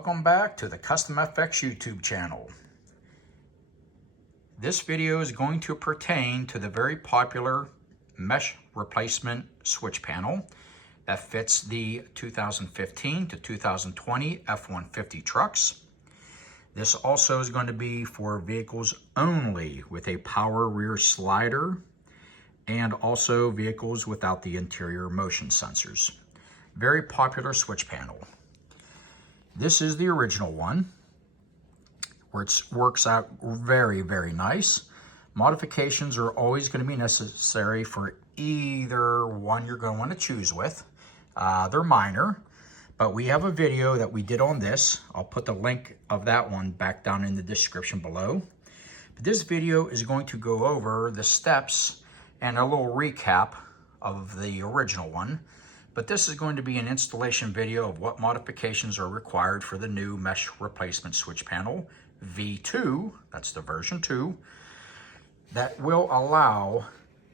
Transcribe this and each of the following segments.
Welcome back to the Custom FX YouTube channel. This video is going to pertain to the very popular mesh replacement switch panel that fits the 2015 to 2020 F150 trucks. This also is going to be for vehicles only with a power rear slider and also vehicles without the interior motion sensors. Very popular switch panel. This is the original one, which works out very, very nice. Modifications are always going to be necessary for either one you're going to want to choose with. They're minor, but we have a video that we did on this. I'll put the link of that one back down in the description below. But this video is going to go over the steps and a little recap of the original one. But this is going to be an installation video of what modifications are required for the new mesh replacement switch panel V2, that's the version 2, that will allow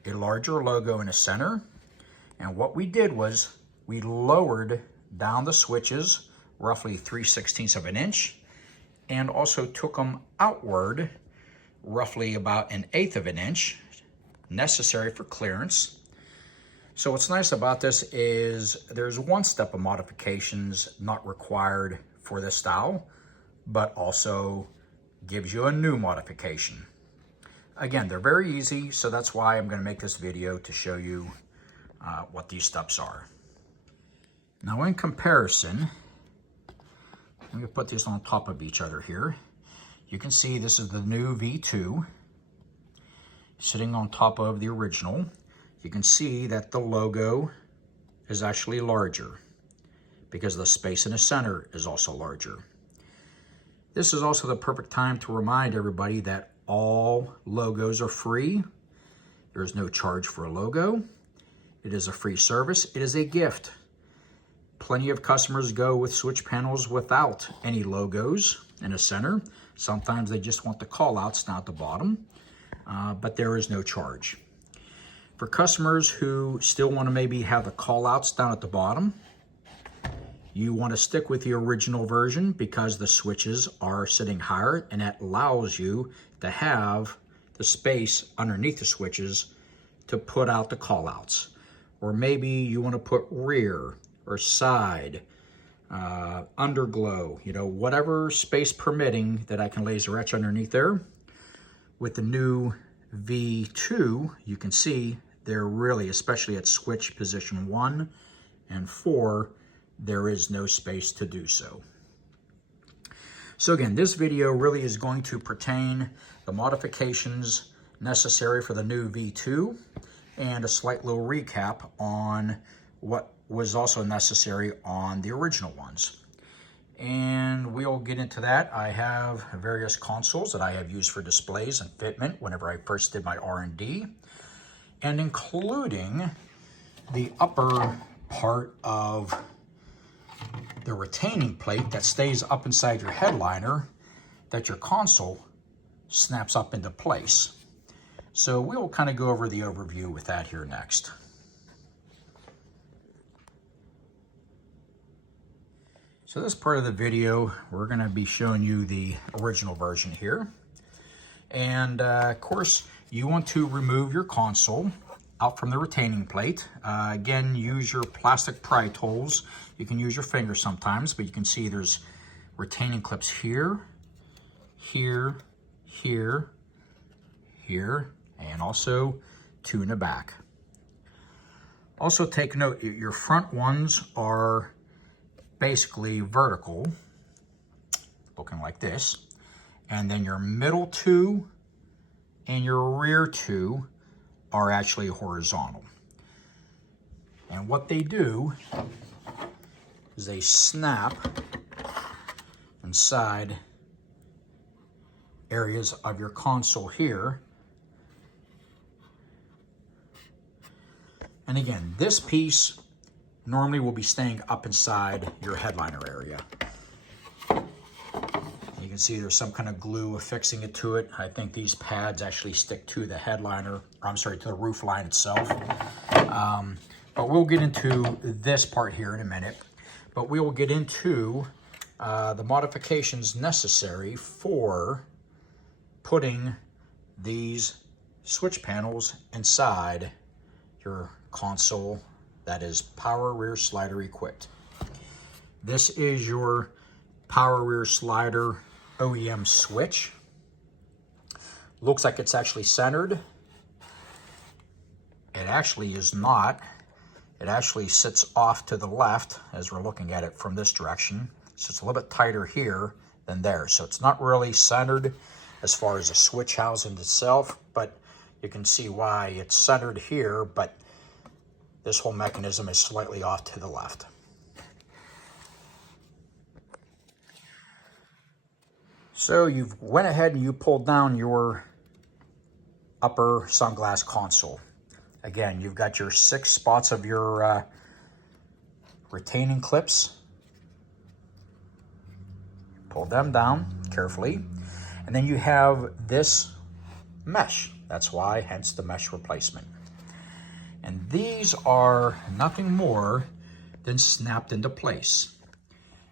a larger logo in the center. And what we did was we lowered down the switches roughly 3/16 of an inch and also took them outward roughly about 1/8 of an inch, necessary for clearance. So what's nice about this is there's one step of modifications not required for this style, but also gives you a new modification. Again, they're very easy, so that's why I'm going to make this video to show you what these steps are. Now in comparison, let me put this on top of each other here. You can see this is the new V2 sitting on top of the original. You can see that the logo is actually larger because the space in the center is also larger. This is also the perfect time to remind everybody that all logos are free. There is no charge for a logo. It is a free service. It is a gift. Plenty of customers go with switch panels without any logos in the center. Sometimes they just want the call outs down at the bottom, but there is no charge. For customers who still want to maybe have the call outs down at the bottom, you want to stick with the original version because the switches are sitting higher and that allows you to have the space underneath the switches to put out the call outs. Or maybe you want to put rear or side, underglow, whatever space permitting that I can laser etch underneath there. With the new V2, you can see they're really, especially at switch position 1 and 4, there is no space to do so. So again, this video really is going to pertain the modifications necessary for the new V2 and a slight little recap on what was also necessary on the original ones. And we'll get into that. I have various consoles that I have used for displays and fitment whenever I first did my R&D. And including the upper part of the retaining plate that stays up inside your headliner that your console snaps up into place. So we'll kind of go over the overview with that here next. So this part of the video, we're going to be showing you the original version here. And of course, you want to remove your console out from the retaining plate. Again, use your plastic pry tools. You can use your finger sometimes, but you can see there's retaining clips here, here, here, here, and also 2 in the back. Also take note, your front ones are basically vertical, looking like this, and then your middle 2 and your rear 2 are actually horizontal. And what they do is they snap inside areas of your console here. And again, this piece normally will be staying up inside your headliner area. You can see there's some kind of glue affixing it to it. I think these pads actually stick to the headliner, or I'm sorry, to the roof line itself. But we'll get into this part here in a minute. But we will get into the modifications necessary for putting these switch panels inside your console that is power rear slider equipped. This is your power rear slider OEM switch. Looks like it's actually centered. It actually is not. It actually sits off to the left as we're looking at it from this direction. So it's a little bit tighter here than there. So it's not really centered as far as the switch housing itself, but you can see why it's centered here, but this whole mechanism is slightly off to the left. So you've went ahead and you pulled down your upper sunglass console. Again, you've got your 6 spots of your retaining clips. Pull them down carefully. And then you have this mesh. That's why, hence the mesh replacement. And these are nothing more than snapped into place.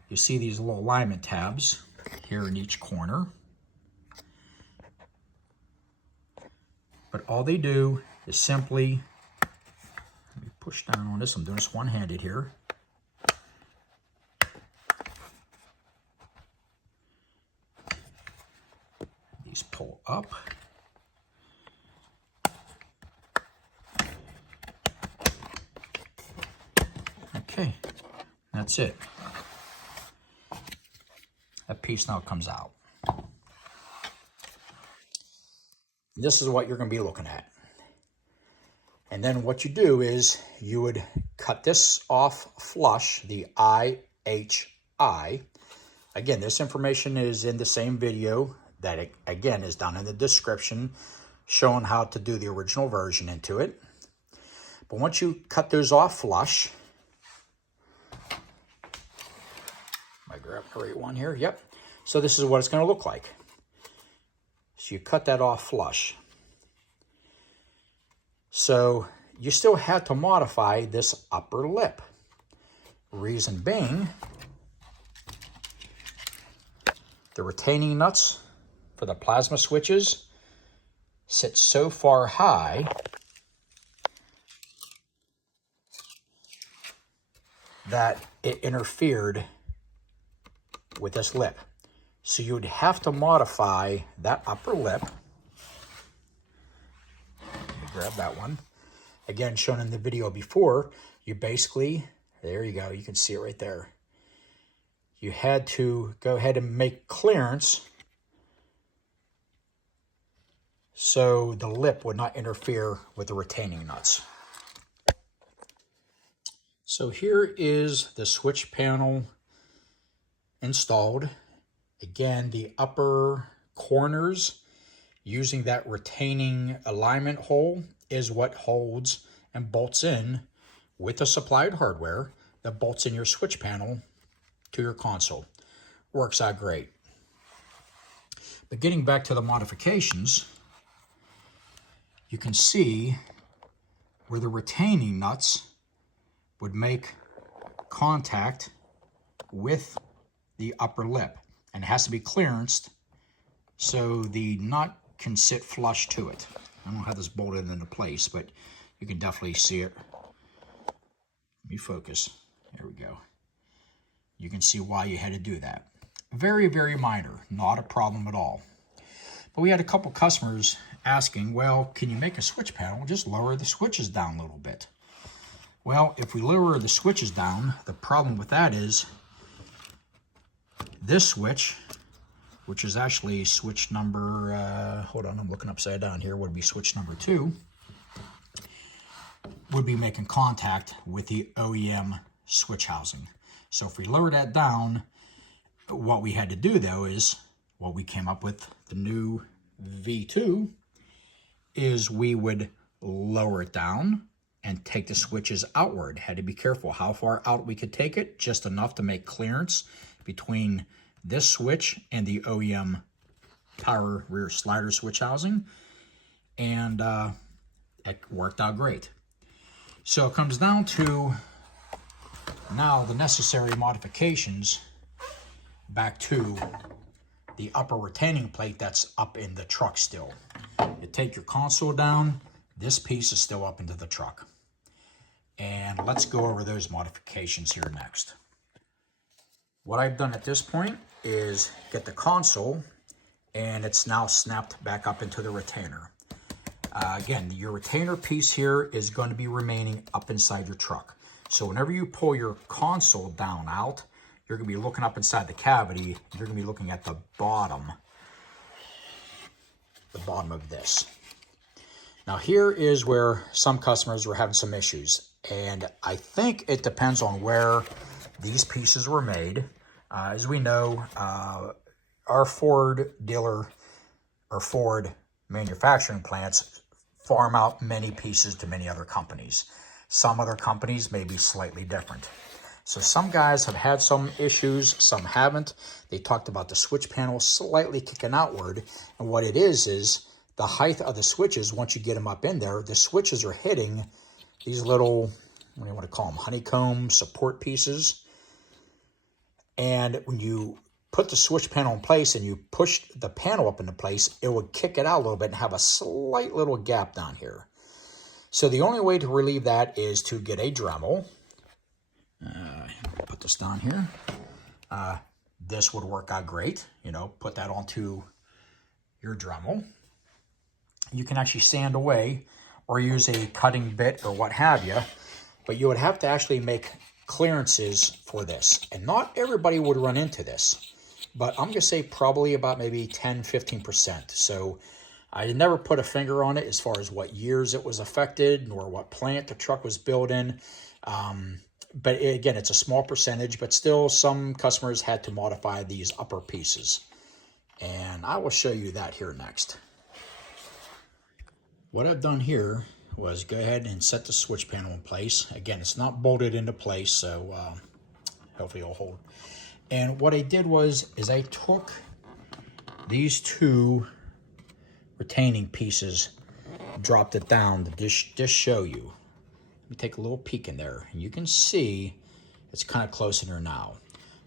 You see these little alignment tabs here in each corner. But all they do is simply, let me push down on this, I'm doing this one-handed here. These pull up. Okay, that's it. That piece now comes out. This is what you're going to be looking at. And then what you do is you would cut this off flush, the IHI. Again, this information is in the same video that, it, again, is down in the description, showing how to do the original version into it. But once you cut those off flush, I grab the right one here, yep. So this is what it's going to look like. So you cut that off flush. So you still had to modify this upper lip. Reason being, the retaining nuts for the plasma switches sit so far high that it interfered with this lip. So you would have to modify that upper lip. Let me grab that one. Again, shown in the video before, you basically, there you go, you can see it right there. You had to go ahead and make clearance so the lip would not interfere with the retaining nuts. So here is the switch panel installed. Again, the upper corners using that retaining alignment hole is what holds and bolts in with the supplied hardware that bolts in your switch panel to your console. Works out great. But getting back to the modifications, you can see where the retaining nuts would make contact with the upper lip, and it has to be clearanced so the nut can sit flush to it. I don't have this bolted into place, but you can definitely see it. Let me focus. There we go. You can see why you had to do that. Very, very minor, not a problem at all. But we had a couple customers asking, well, can you make a switch panel? Just lower the switches down a little bit. Well, if we lower the switches down, the problem with that is this switch, which is actually switch number, hold on, I'm looking upside down here, would be switch number 2, would be making contact with the OEM switch housing. So if we lower that down, what we had to do though is, what we came up with, the new V2, is we would lower it down and take the switches outward. Had to be careful how far out we could take it, just enough to make clearance between this switch and the OEM power rear slider switch housing, and it worked out great. So it comes down to now the necessary modifications back to the upper retaining plate that's up in the truck still. You take your console down, this piece is still up into the truck. And let's go over those modifications here next. What I've done at this point is get the console, and it's now snapped back up into the retainer. Again, your retainer piece here is going to be remaining up inside your truck. So whenever you pull your console down out, you're going to be looking up inside the cavity. You're going to be looking at the bottom of this. Now here is where some customers were having some issues, and I think it depends on where these pieces were made. As we know, our Ford dealer or Ford manufacturing plants farm out many pieces to many other companies. Some other companies may be slightly different. So some guys have had some issues, some haven't. They talked about the switch panel slightly kicking outward. And what it is the height of the switches, once you get them up in there, the switches are hitting these little, what do you want to call them, honeycomb support pieces. And when you put the switch panel in place and you push the panel up into place, it would kick it out a little bit and have a slight little gap down here. So the only way to relieve that is to get a Dremel. Put this down here. This would work out great. You know, put that onto your Dremel. You can actually sand away or use a cutting bit or what have you, but you would have to actually make clearances for this. And not everybody would run into this, but I'm going to say probably about maybe 10-15%. So I never put a finger on it as far as what years it was affected nor what plant the truck was built in. But again, it's a small percentage, but still some customers had to modify these upper pieces. And I will show you that here next. What I've done here was go ahead and set the switch panel in place. Again, it's not bolted into place, so hopefully it'll hold. And what I did is I took these two retaining pieces, dropped it down to just show you. Let me take a little peek in there, and you can see it's kind of close in there now.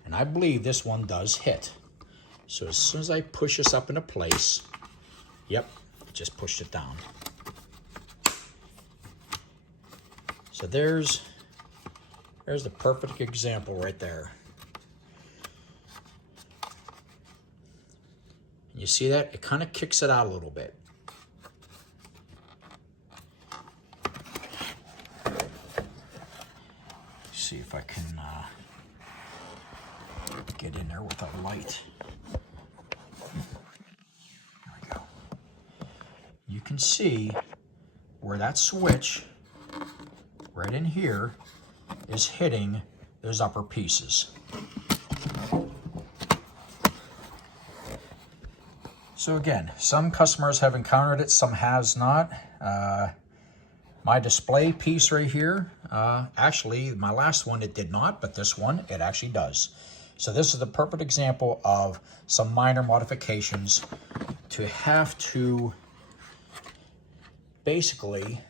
And I believe this one does hit. So as soon as I push this up into place, yep, just pushed it down. So there's the perfect example right there. You see that? It kind of kicks it out a little bit. See if I can get in there with a light. There we go. You can see where that switch right in here is hitting those upper pieces. So again, some customers have encountered it, some has not. My display piece right here, actually my last one it did not, but this one it actually does. So this is the perfect example of some minor modifications to have to basically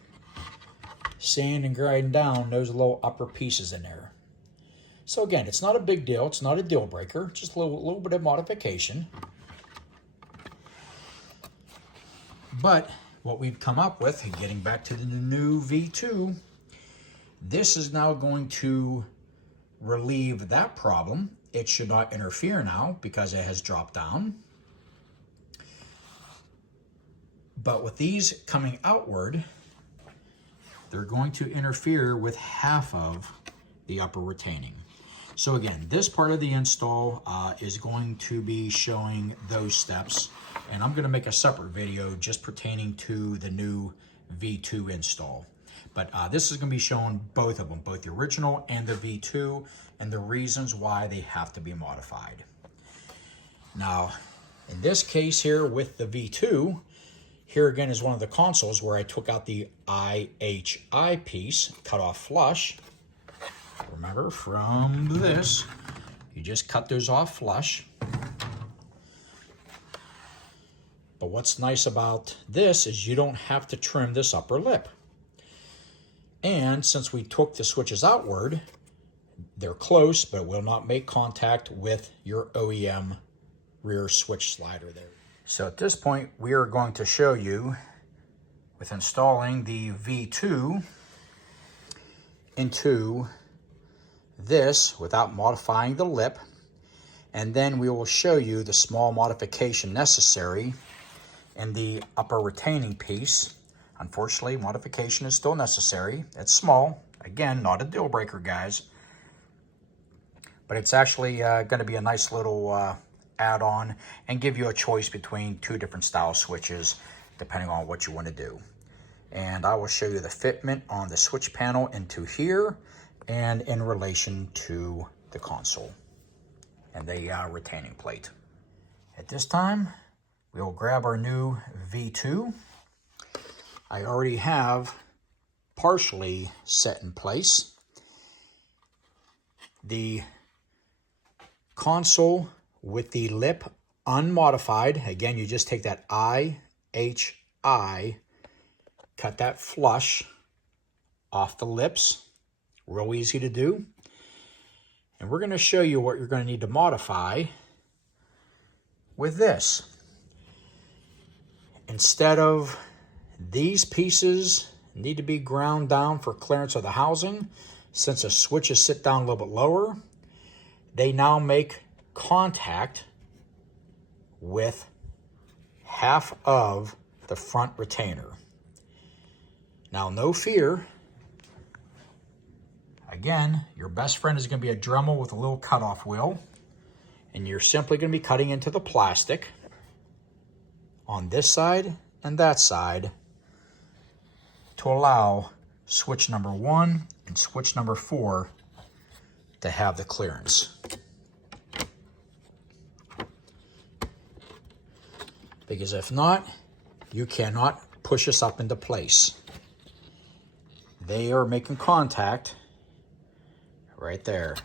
sand and grind down those little upper pieces in there. So again, it's not a big deal, it's not a deal breaker, just a little bit of modification. But what we've come up with, getting back to the new V2, this is now going to relieve that problem. It should not interfere now because it has dropped down. But with these coming outward, they're going to interfere with half of the upper retaining. So again, this part of the install is going to be showing those steps, and I'm going to make a separate video just pertaining to the new V2 install. But this is going to be showing both of them, both the original and the V2, and the reasons why they have to be modified. Now, in this case here with the V2, here again is one of the consoles where I took out the IHI piece, cut off flush. Remember, from this, you just cut those off flush. But what's nice about this is you don't have to trim this upper lip. And since we took the switches outward, They're close, but will not make contact with your OEM rear switch slider there. So at this point, we are going to show you with installing the V2 into this without modifying the lip. And then we will show you the small modification necessary in the upper retaining piece. Unfortunately, modification is still necessary. It's small. Again, not a deal breaker, guys. But it's actually going to be a nice little add-on and give you a choice between two different style switches depending on what you want to do. And I will show you the fitment on the switch panel into here and in relation to the console and the retaining plate. At this time, we will grab our new V2. I already have partially set in place the console with the lip unmodified. Again, you just take that IHI, cut that flush off the lips. Real easy to do. And we're going to show you what you're going to need to modify with this. Instead of these pieces need to be ground down for clearance of the housing, since the switches sit down a little bit lower, they now make contact with half of the front retainer. Now, no fear. Again, your best friend is going to be a Dremel with a little cutoff wheel, and you're simply going to be cutting into the plastic on this side and that side to allow switch number 1 and switch number 4 to have the clearance. Because if not, you cannot push this up into place. They are making contact right there.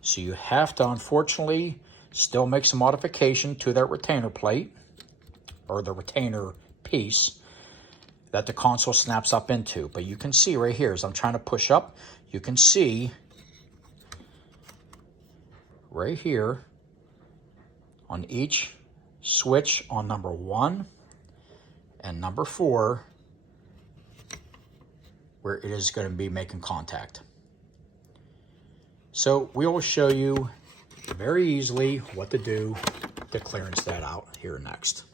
So you have to, unfortunately, still make some modification to that retainer plate or the retainer piece that the console snaps up into. But you can see right here, as I'm trying to push up, you can see right here on each switch on number 1 and number 4 where it is going to be making contact. So we will show you very easily what to do to clearance that out here next.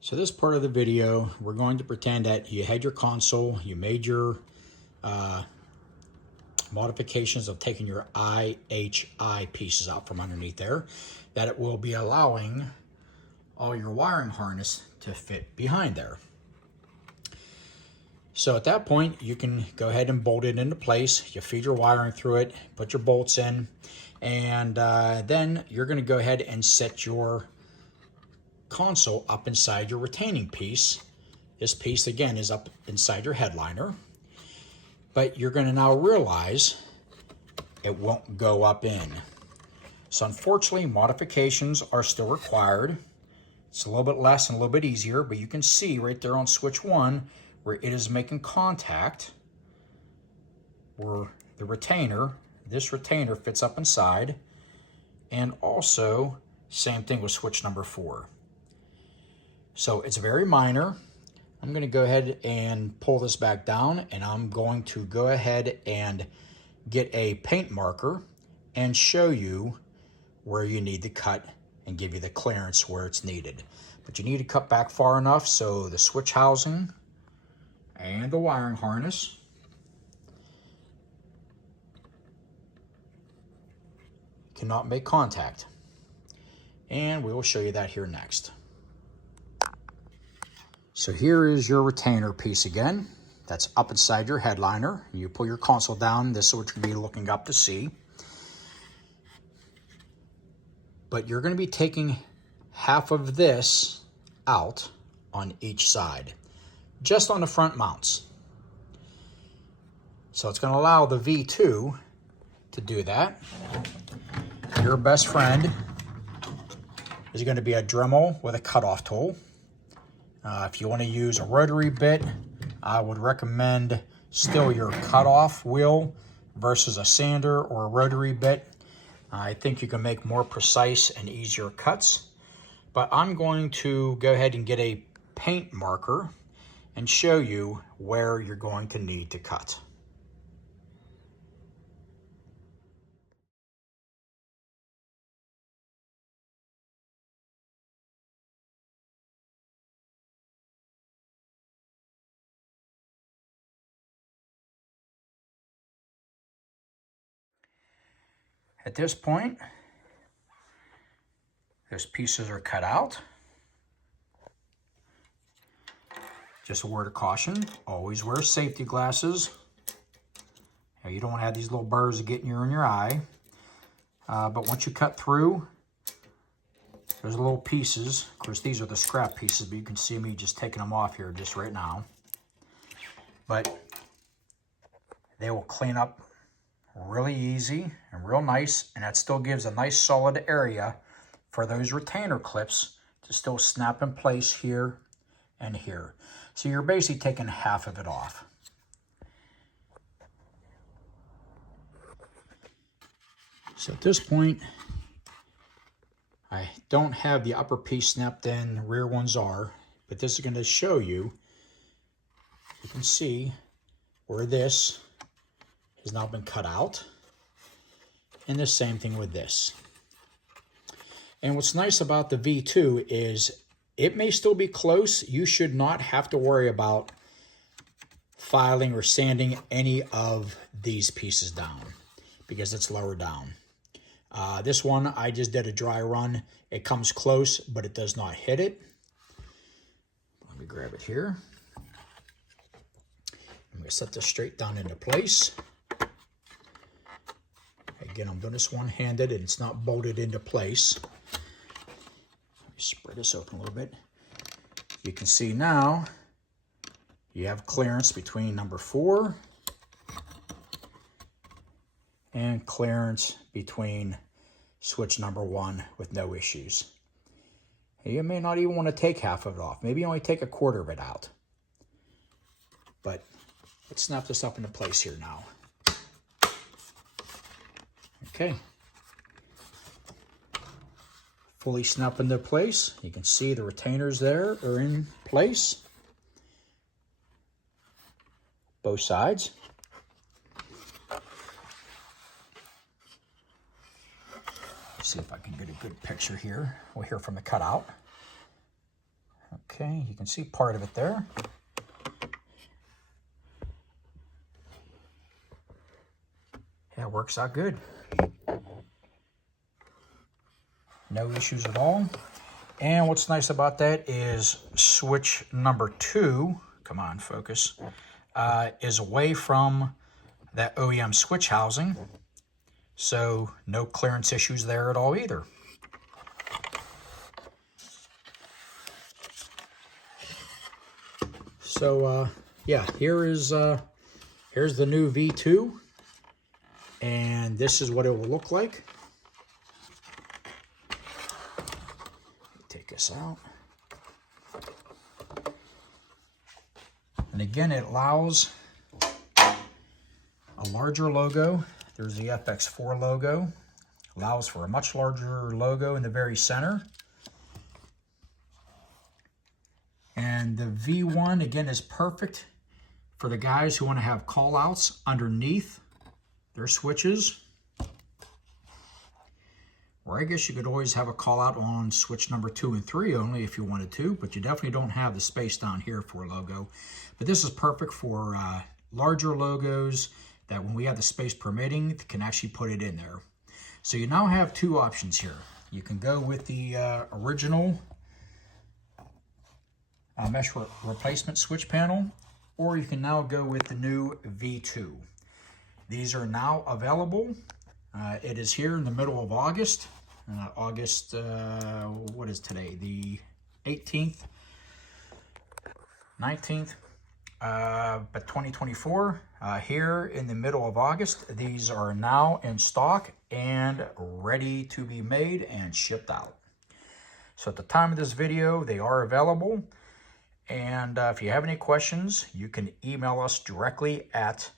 So this part of the video, we're going to pretend that you had your console, you made your modifications of taking your IHI pieces out from underneath there, that it will be allowing all your wiring harness to fit behind there. So at that point, you can go ahead and bolt it into place. You feed your wiring through it, put your bolts in, and then you're going to go ahead and set your console up inside your retaining piece. This piece, again, is up inside your headliner. But you're going to now realize it won't go up in. So unfortunately, modifications are still required. It's a little bit less and a little bit easier, but you can see right there on switch 1 where it is making contact, where the retainer, this retainer fits up inside, and also same thing with switch number 4. So it's very minor. I'm going to go ahead and pull this back down, and I'm going to go ahead and get a paint marker and show you where you need to cut and give you the clearance where it's needed. But you need to cut back far enough so the switch housing and the wiring harness cannot make contact. And we will show you that here next. So here is your retainer piece again. That's up inside your headliner. You pull your console down. This is what you're going to be looking up to see. But you're going to be taking half of this out on each side, just on the front mounts. So it's going to allow the V2 to do that. Your best friend is going to be a Dremel with a cutoff tool. If you want to use a rotary bit, I would recommend still your cutoff wheel versus a sander or a rotary bit. I think you can make more precise and easier cuts. But I'm going to go ahead and get a paint marker and show you where you're going to need to cut. At this point, those pieces are cut out. Just a word of caution, always wear safety glasses. Now, you don't want to have these little burrs getting in your eye. But once you cut through, there's little pieces. Of course, these are the scrap pieces, but you can see me just taking them off here just right now. But they will clean up really easy and real nice, and that still gives a nice solid area for those retainer clips to still snap in place here and here. So you're basically taking half of it off. So at this point, I don't have the upper piece snapped in, the rear ones are, but this is going to show you, you can see where this has now been cut out, and the same thing with this. And what's nice about the V2 is it may still be close. You should not have to worry about filing or sanding any of these pieces down because it's lower down. This one, I just did a dry run. It comes close, but it does not hit it. Let me grab it here. I'm going to set this straight down into place. Again, I'm doing this one-handed and it's not bolted into place. Let me spread this open a little bit. You can see now you have clearance between number 4 and clearance between switch number 1 with no issues. You may not even want to take half of it off. Maybe you only take a quarter of it out. But let's snap this up into place here now. Okay. Fully snap into place. You can see the retainers there are in place. Both sides. See if I can get a good picture here. We'll hear from the cutout. Okay, you can see part of it there. Yeah, it works out good. No issues at all. And what's nice about that is switch number 2, come on, focus, is away from that OEM switch housing. So no clearance issues there at all either. So yeah, here's the new V2, and this is what it will look like. Take this out. And again, it allows a larger logo. There's the FX4 logo. Allows for a much larger logo in the very center. And the V1, again, is perfect for the guys who want to have call-outs underneath their switches. Or I guess you could always have a call-out on switch number 2 and 3 only if you wanted to, but you definitely don't have the space down here for a logo. But this is perfect for larger logos that when we have the space permitting, can actually put it in there. So you now have 2 options here. You can go with the original mesh replacement switch panel, or you can now go with the new V2. These are now available. It is here in the middle of August. August, what is today? The 18th, 19th, but 2024. Here in the middle of August, these are now in stock and ready to be made and shipped out. So at the time of this video, they are available. And if you have any questions, you can email us directly at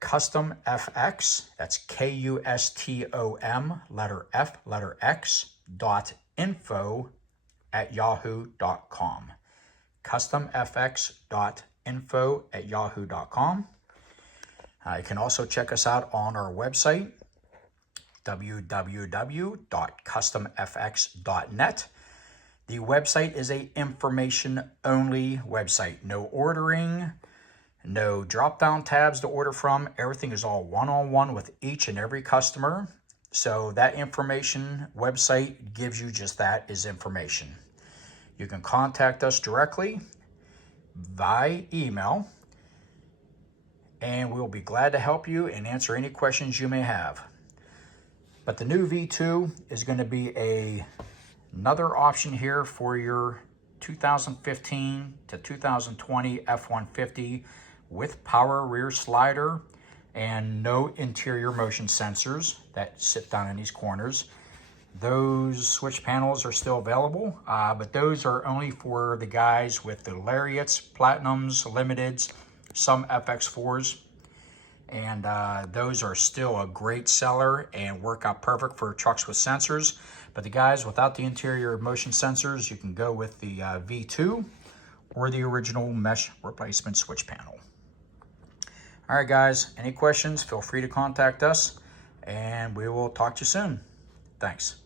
kustomfx, that's KUSTOM, letter F, letter X, .info at yahoo.com. kustomfx.info at yahoo.com. You can also check us out on our website, www.kustomfx.net. The website is a information-only website. No ordering, no drop-down tabs to order from. Everything is all one-on-one with each and every customer. So that information website gives you just that, is information. You can contact us directly via email, and we'll be glad to help you and answer any questions you may have. But the new V2 is going to be another option here for your 2015 to 2020 F150 with power rear slider and no interior motion sensors that sit down in these corners. Those switch panels are still available, but those are only for the guys with the Lariats, Platinums, Limiteds, some FX4s. And those are still a great seller and work out perfect for trucks with sensors. But the guys without the interior motion sensors, you can go with the V2 or the original mesh replacement switch panel. All right, guys, any questions, feel free to contact us, and we will talk to you soon. Thanks.